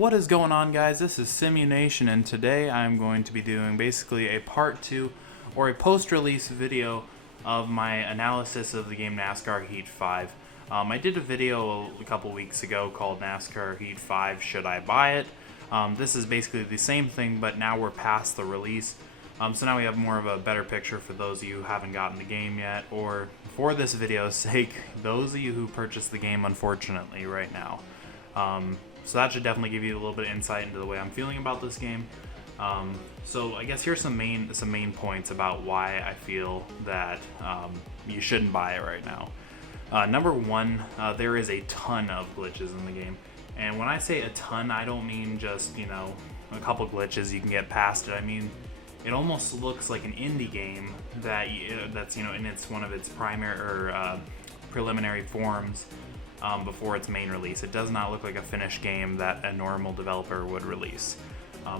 What is going on, guys? This is Simunation, and today I'm going to be doing basically a part 2 or a post-release video of my analysis of the game NASCAR Heat 5. I did a video a couple weeks ago called NASCAR Heat 5, Should I Buy It? This is basically the same thing, but now we're past the release. So now we have more of a better picture for those of you who haven't gotten the game yet, or for this video's sake, those of you who purchased the game unfortunately right now. So that should definitely give you a little bit of insight into the way I'm feeling about this game. So I guess here's some main points about why I feel that you shouldn't buy it right now. Number one, there is a ton of glitches in the game. And when I say a ton, I don't mean just, a couple glitches you can get past it. I mean, it almost looks like an indie game that's in one of its primary or preliminary forms before its main release. It does not look like a finished game that a normal developer would release.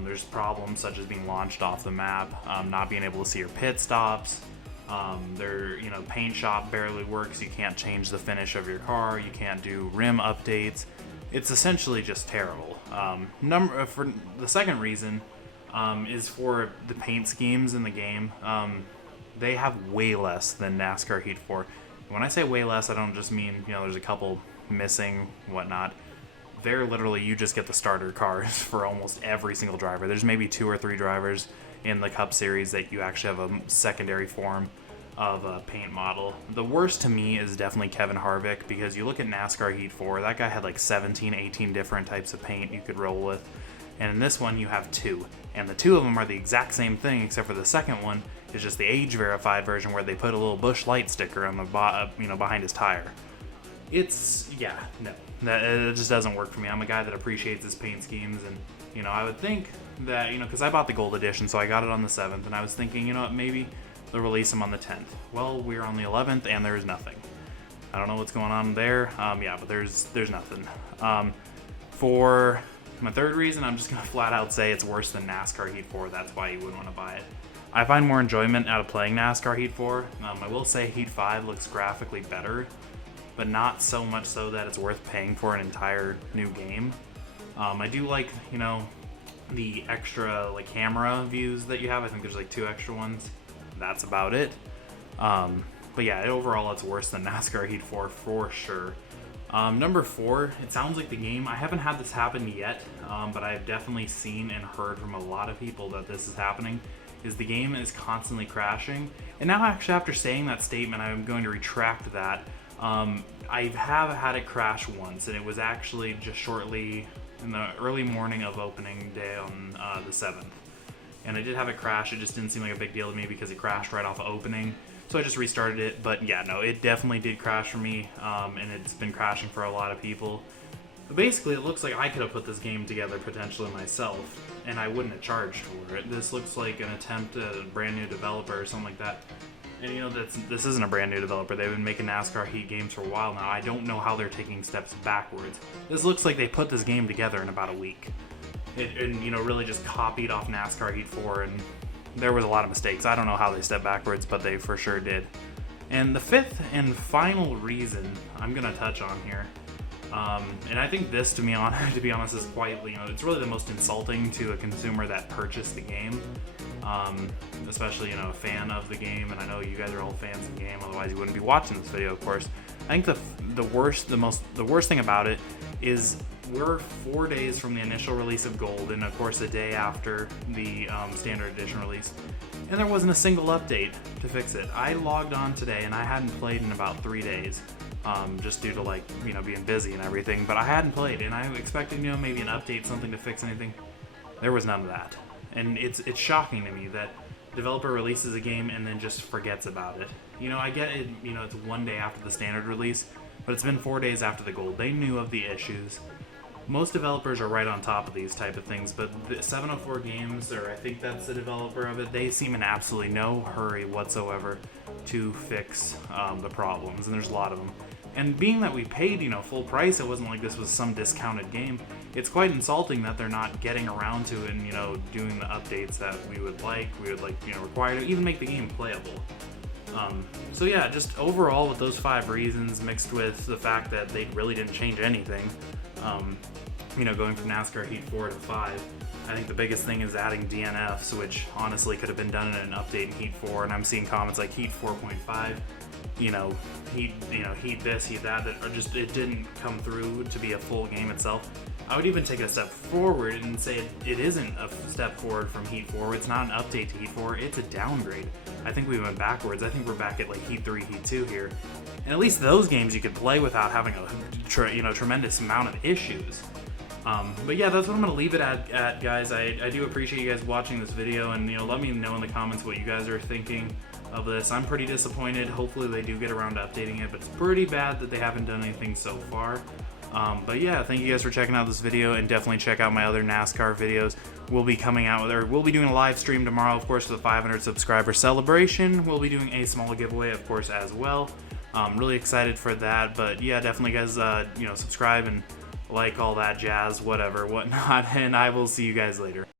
There's problems such as being launched off the map, not being able to see your pit stops. Paint shop barely works. You can't change the finish of your car. You can't do rim updates. It's essentially just terrible. For the second reason is for the paint schemes in the game. They have way less than NASCAR Heat 4. When I say way less, I don't just mean, there's a couple missing, whatnot. They're literally, you just get the starter cars for almost every single driver. There's maybe 2 or 3 drivers in the Cup Series that you actually have a secondary form of a paint model. The worst to me is definitely Kevin Harvick, because you look at NASCAR Heat 4, that guy had like 17, 18 different types of paint you could roll with. And in this one, you have 2. And the 2 of them are the exact same thing, except for the second one is just the age-verified version where they put a little Busch Light sticker on the behind his tire. It just doesn't work for me. I'm a guy that appreciates his paint schemes, and I would think that because I bought the gold edition, so I got it on the 7th, and I was thinking maybe they'll release them on the 10th. Well, we're on the 11th, and there's nothing. I don't know what's going on there. But there's nothing. For my third reason, I'm just gonna flat out say it's worse than NASCAR Heat 4. That's why you wouldn't want to buy it. I find more enjoyment out of playing NASCAR Heat 4. I will say Heat 5 looks graphically better, but not so much so that it's worth paying for an entire new game. I do like, the extra camera views that you have. I think there's 2 extra ones. That's about it. But yeah, overall it's worse than NASCAR Heat 4 for sure. Number 4, it sounds like the game, I haven't had this happen yet, but I've definitely seen and heard from a lot of people that this is happening, is the game is constantly crashing. And now actually after saying that statement, I'm going to retract that. I have had it crash once, and it was actually just shortly in the early morning of opening day on the 7th. And I did have it crash. It just didn't seem like a big deal to me because it crashed right off of opening. So I just restarted it. But yeah, no, it definitely did crash for me, and it's been crashing for a lot of people. But basically, it looks like I could have put this game together potentially myself, and I wouldn't have charged for it. This looks like an attempt at a brand new developer or something like that. And this isn't a brand new developer. They've been making NASCAR Heat games for a while now. I don't know how they're taking steps backwards. This looks like they put this game together in about a week. Really just copied off NASCAR Heat 4, and there was a lot of mistakes. I don't know how they stepped backwards, but they for sure did. And the 5th and final reason I'm gonna touch on here, and I think this, to be honest, is quite, it's really the most insulting to a consumer that purchased the game, especially, a fan of the game, and I know you guys are all fans of the game, otherwise you wouldn't be watching this video, of course. I think the worst thing about it is we're 4 days from the initial release of Gold, and of course a day after the Standard Edition release, and there wasn't a single update to fix it. I logged on today, and I hadn't played in about 3 days. Just due to being busy and everything, but I hadn't played, and I expected maybe an update, something to fix anything. There was none of that, and it's shocking to me that developer releases a game and then just forgets about it. I get it, it's 1 day after the standard release, but it's been 4 days after the gold. They knew of the issues. Most developers are right on top of these type of things, but the 704 Games, or I think that's the developer of it, they seem in absolutely no hurry whatsoever to fix the problems, and there's a lot of them. And being that we paid, full price, it wasn't like this was some discounted game. It's quite insulting that they're not getting around to it and, doing the updates that we would require to even make the game playable. So yeah, just overall with those 5 reasons mixed with the fact that they really didn't change anything, going from NASCAR Heat 4 to 5. I think the biggest thing is adding DNFs, which honestly could have been done in an update in Heat 4, and I'm seeing comments like Heat 4.5, Heat this, Heat that are just, it didn't come through to be a full game itself. I would even take it a step forward and say it isn't a step forward from Heat 4. It's not an update to Heat 4, it's a downgrade. I think we went backwards. I think we're back at like Heat 3, Heat 2 here. And at least those games you could play without having a tremendous amount of issues. But yeah, that's what I'm going to leave it at guys. I do appreciate you guys watching this video, and let me know in the comments what you guys are thinking of this. I'm pretty disappointed. Hopefully they do get around to updating it, but it's pretty bad that they haven't done anything so far. But yeah, thank you guys for checking out this video, and definitely check out my other NASCAR videos. We'll be coming out with, or we'll be doing a live stream tomorrow, of course, for the 500 subscriber celebration. We'll be doing a small giveaway, of course, as well. Really excited for that. But yeah, definitely guys, subscribe and like all that jazz, whatnot, and I will see you guys later.